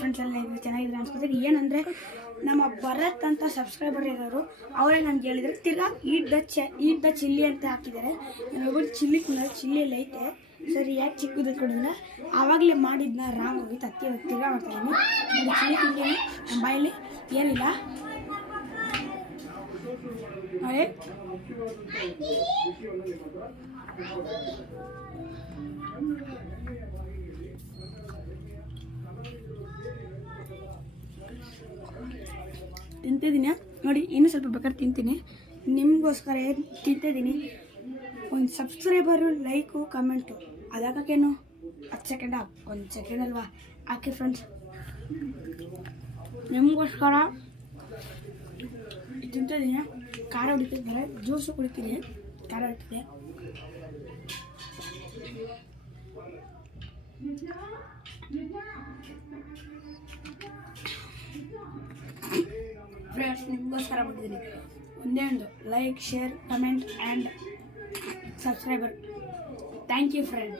Friends ಎಲ್ಲ ಚೆನ್ನಾಗಿದ್ರೆ ಅನ್ಸ್ಕೊತೀನಿ. ಏನಂದರೆ ನಮ್ಮ ಭರತ್ ಅಂತ ಸಬ್ಸ್ಕ್ರೈಬರ್ ಇರೋರು ಅವರೇ ನನಗೆ ಹೇಳಿದ್ರು ತಿರ್ಗಾ ಈಟ್ ದ ಚಿಲ್ಲಿ ಅಂತ ಹಾಕಿದ್ದಾರೆ. ನಾನು ಚಿಲ್ಲಿಯಲ್ಲಿ ಐತೆ ಸರಿ ಯಾಕೆ ಚಿಕ್ಕದು ಕೊಡಿದ್ರೆ ಆವಾಗಲೇ ಮಾಡಿದ್ನ ರಾಂಗ್ ಹೋಗಿ ತತ್ತಿ ತಿರ್ಗಾ ಮಾಡ್ತಾಯಿದ್ದೀನಿ. ಚಿಲ್ಲಿ ತಿಂತೀನಿ ನಮ್ಮ ಬಾಯಲ್ಲಿ ಏನಿಲ್ಲ ನೋಡಿ. ತಿಂತಿದ್ದೀನಿ ನೋಡಿ, ಇನ್ನೂ ಸ್ವಲ್ಪ ಬೇಕಾದ್ರೆ ತಿಂತೀನಿ, ನಿಮಗೋಸ್ಕರ ಏನು ತಿಂತಿದ್ದೀನಿ. ಒಂದು ಸಬ್ಸ್ಕ್ರೈಬರು ಲೈಕು ಕಮೆಂಟು ಅದಾಗಕ್ಕೇನು 10 ಸೆಕೆಂಡ 1 ಸೆಕೆಂಡ್ ಅಲ್ವಾ ಹಾಕಿ ಫ್ರೆಂಡ್ಸ್. ನಿಮಗೋಸ್ಕರ ತಿಂತಿದ್ದೀನಿ. ಖಾರ ಹೊಡಿತಿದ್ದಾರೆ, ಜ್ಯೂಸು ಕುಡಿತೀನಿ, ಖಾರ ಹೊಡಿತಿದೆ. ಫ್ರೆಂಡ್ಸ್ ನಿಮಗೋಸ್ಕರ ಮಾಡಿದ್ದೀನಿ. ಒಂದೇ ಒಂದು like, share, comment and subscriber. Thank you friends.